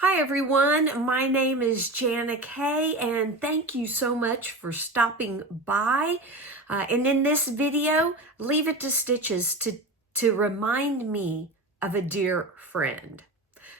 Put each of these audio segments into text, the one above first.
Hi everyone, my name is Jannakay and thank you so much for stopping by. And in this video, Leave It to Stitches to remind me of a dear friend.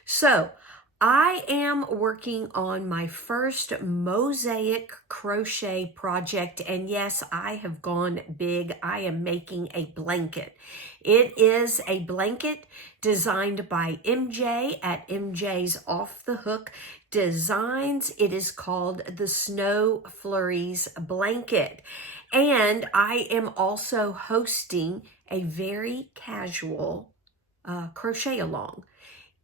So I am working on my first Mosaic Crochet project, and yes, I have gone big. I am making a blanket. It is a blanket designed by MJ at MJ's Off the Hook Designs. It is called the Snowflurries blanket. And I am also hosting a very casual crochet along.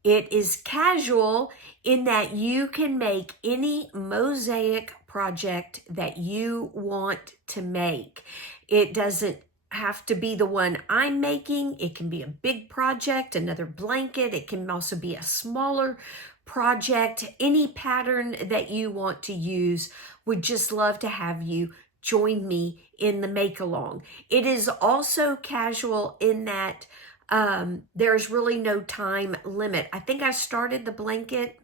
It is casual in that you can make any mosaic project that you want to make. It doesn't have to be the one I'm making. It can be a big project, another blanket. It can also be a smaller project. Any pattern that you want to use. Would just love to have you join me in the make along. It is also casual in that there's really no time limit. I think I started the blanket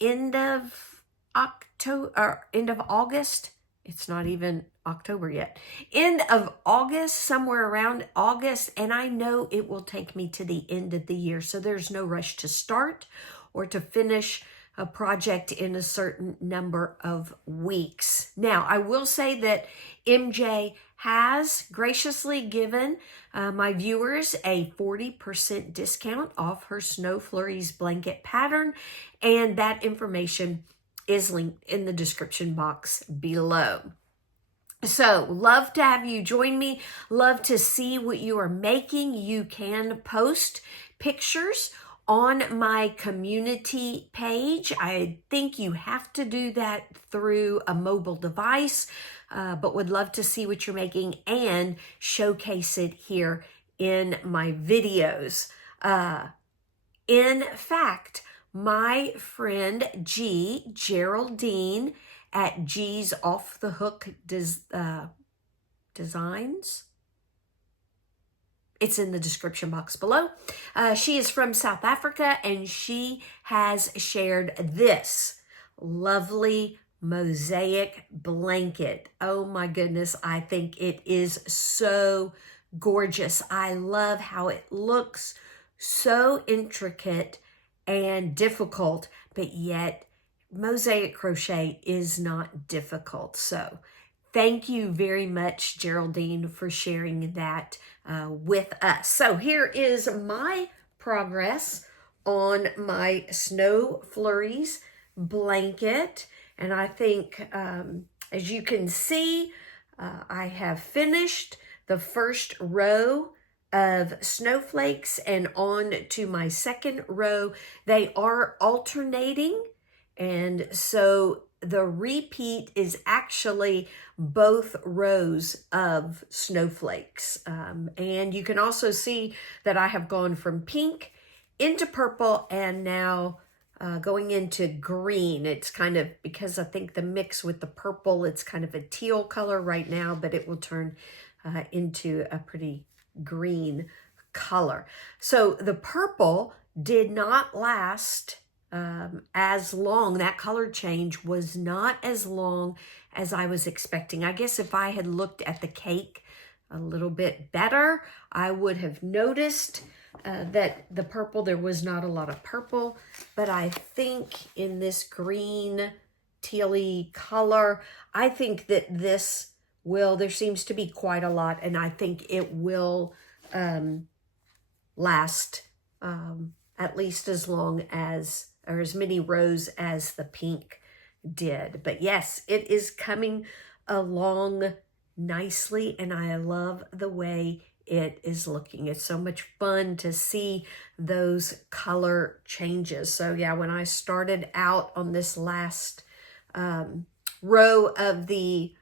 end of October or end of August. It's not even October yet. End of August, somewhere around August, and I know it will take me to the end of the year. So there's no rush to start or to finish a project in a certain number of weeks. Now, I will say that MJ has graciously given my viewers a 40% discount off her Snowflurries blanket pattern, and that information is linked in the description box below. So, love to have you join me. Love to see what you are making. You can post pictures on my community page. I think you have to do that through a mobile device, but would love to see what you're making and showcase it here in my videos. In fact, my friend Geraldine at G's Off the Hook Designs, it's in the description box below. She is from South Africa and she has shared this lovely mosaic blanket. Oh my goodness, I think it is so gorgeous. I love how it looks, so intricate and difficult, but yet mosaic crochet is not difficult. So thank you very much, Geraldine, for sharing that with us. So here is my progress on my Snowflurries blanket. And I think, as you can see, I have finished the first row of snowflakes and on to my second row. They are alternating, and so the repeat is actually both rows of snowflakes. And you can also see that I have gone from pink into purple and now going into green. It's kind of, because I think the mix with the purple, it's kind of a teal color right now, but it will turn into a pretty green color. So the purple did not last as long. That color change was not as long as I was expecting. I guess if I had looked at the cake a little bit better, I would have noticed that the purple, there was not a lot of purple, but I think in this green tealy color, I think that this will, there seems to be quite a lot, and I think it will last at least as long as, or as many rows as the pink did. But yes, it is coming along nicely, and I love the way it is looking. It's so much fun to see those color changes. So yeah, when I started out on this last row of the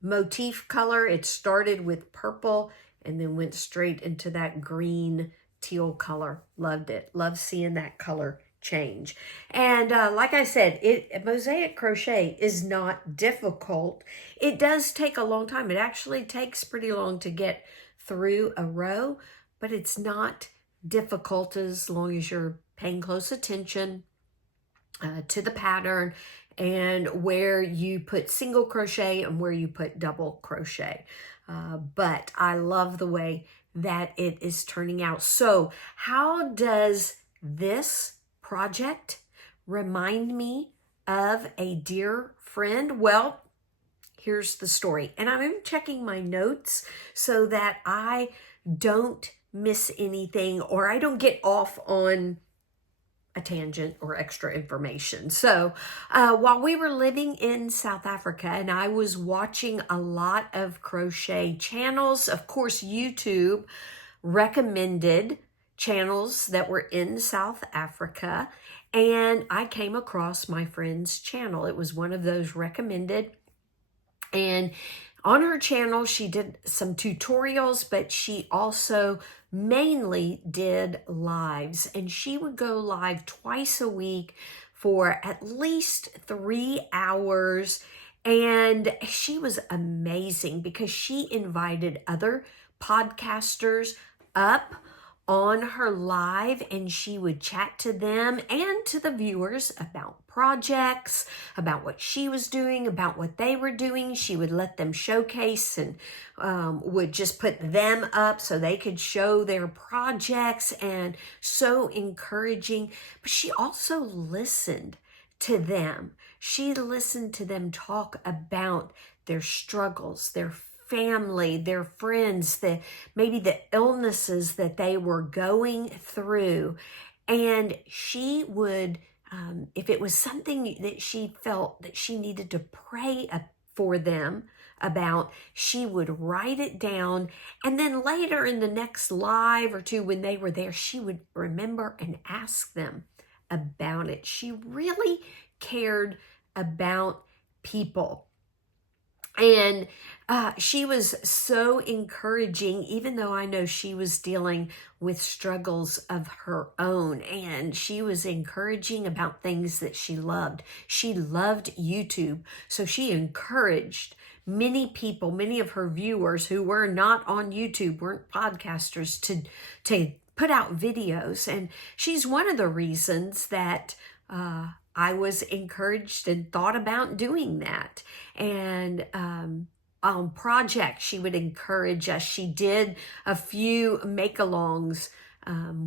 motif color, it started with purple and then went straight into that green teal color. Loved it. Love seeing that color change. And like I said, mosaic crochet is not difficult. It does take a long time. It actually takes pretty long to get through a row, but it's not difficult as long as you're paying close attention to the pattern and where you put single crochet and where you put double crochet. But I love the way that it is turning out. So how does this project remind me of a dear friend? Well, here's the story. And I'm checking my notes so that I don't miss anything or I don't get off on a tangent or extra information. So while we were living in South Africa and I was watching a lot of crochet channels, of course, YouTube recommended channels that were in South Africa, and I came across my friend's channel. It was one of those recommended, and on her channel, she did some tutorials, but she also mainly did lives, and she would go live twice a week for at least 3 hours. And she was amazing because she invited other podcasters up on her live, and she would chat to them and to the viewers about projects, about what she was doing, about what they were doing. She would let them showcase and would just put them up so they could show their projects, and so encouraging. But she also listened to them. She listened to them talk about their struggles, their family, their friends, maybe the illnesses that they were going through. And she would, if it was something that she felt that she needed to pray for them about, she would write it down. And then later in the next live or two, when they were there, she would remember and ask them about it. She really cared about people. And she was so encouraging, even though I know she was dealing with struggles of her own. And she was encouraging about things that she loved. She loved YouTube. So she encouraged many people, many of her viewers who were not on YouTube, weren't podcasters, to put out videos. And she's one of the reasons that I was encouraged and thought about doing that. And on projects, she would encourage us. She did a few make-alongs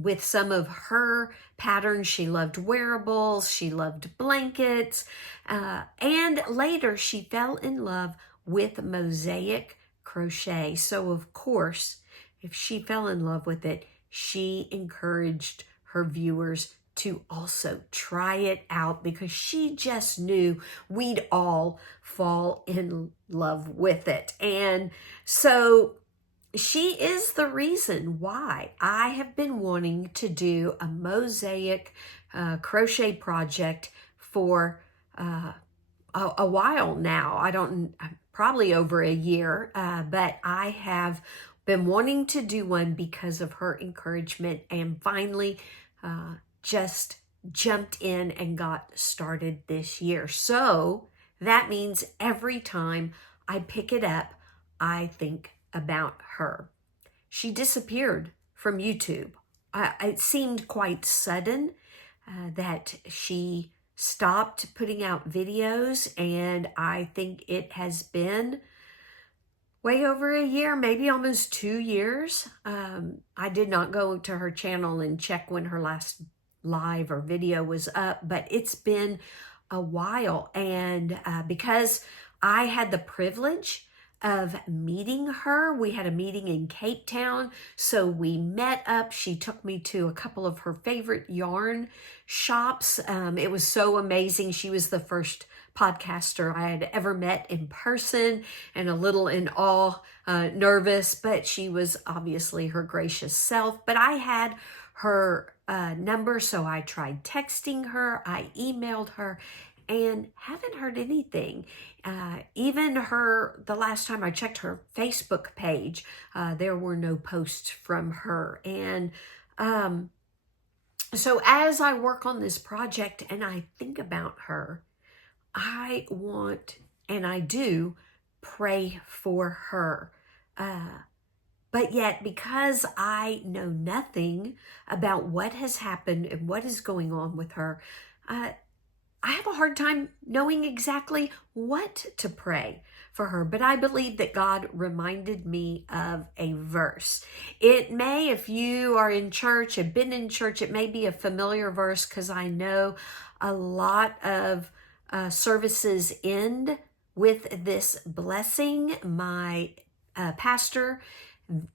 with some of her patterns. She loved wearables. She loved blankets. And later, she fell in love with Mosaic Crochet. So, of course, if she fell in love with it, she encouraged her viewers to also try it out because she just knew we'd all fall in love with it. And so she is the reason why I have been wanting to do a mosaic crochet project for a while now. Probably over a year, but I have been wanting to do one because of her encouragement, and finally just jumped in and got started this year. So that means every time I pick it up, I think about her. She disappeared from YouTube. It seemed quite sudden that she stopped putting out videos, and I think it has been way over a year, maybe almost 2 years. I did not go to her channel and check when her last live or video was up, but it's been a while. And because I had the privilege of meeting her, we had a meeting in Cape Town, so we met up. She took me to a couple of her favorite yarn shops. It was so amazing. She was the first podcaster I had ever met in person, and a little in awe, nervous, but she was obviously her gracious self. But I had her number, so I tried texting her, I emailed her, and haven't heard anything. Even the last time I checked her Facebook page, there were no posts from her. And so as I work on this project and I think about her, I want, and I do, pray for her. But yet, because I know nothing about what has happened and what is going on with her, I have a hard time knowing exactly what to pray for her. But I believe that God reminded me of a verse. It may, if you are in church, have been in church, it may be a familiar verse, because I know a lot of services end with this blessing. My pastor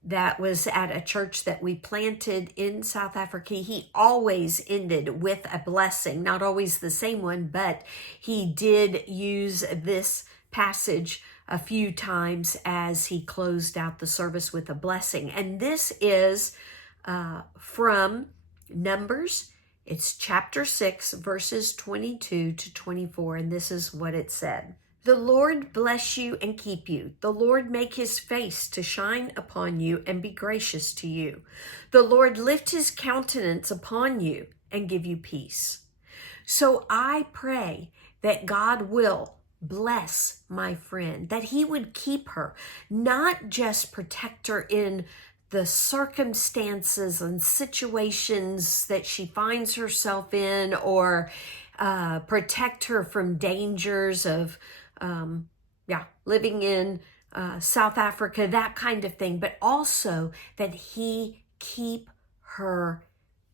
that was at a church that we planted in South Africa, he always ended with a blessing. Not always the same one, but he did use this passage a few times as he closed out the service with a blessing. And this is from Numbers. It's chapter 6, verses 22 to 24, and this is what it said. The Lord bless you and keep you. The Lord make his face to shine upon you and be gracious to you. The Lord lift his countenance upon you and give you peace. So I pray that God will bless my friend, that he would keep her, not just protect her in the circumstances and situations that she finds herself in, or protect her from dangers of living in South Africa, that kind of thing, but also that he keep her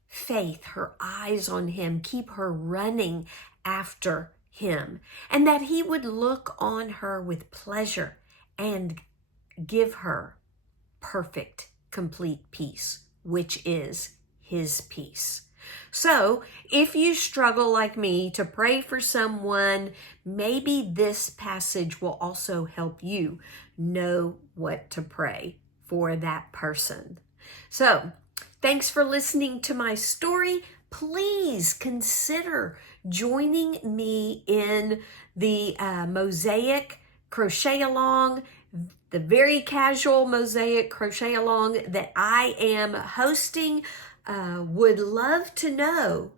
faith, her eyes on him, keep her running after him, and that he would look on her with pleasure and give her perfect, complete peace, which is his peace. So if you struggle like me to pray for someone, maybe this passage will also help you know what to pray for that person. So thanks for listening to my story. Please consider joining me in the Mosaic Crochet Along, the very casual Mosaic Crochet Along that I am hosting. Would love to know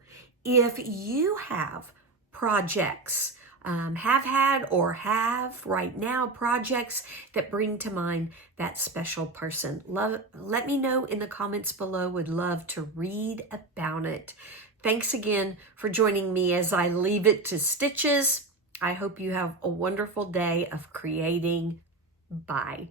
if you have projects, have had or have right now projects that bring to mind that special person. Let me know in the comments below. Would love to read about it. Thanks again for joining me as I leave it to stitches. I hope you have a wonderful day of creating. Bye.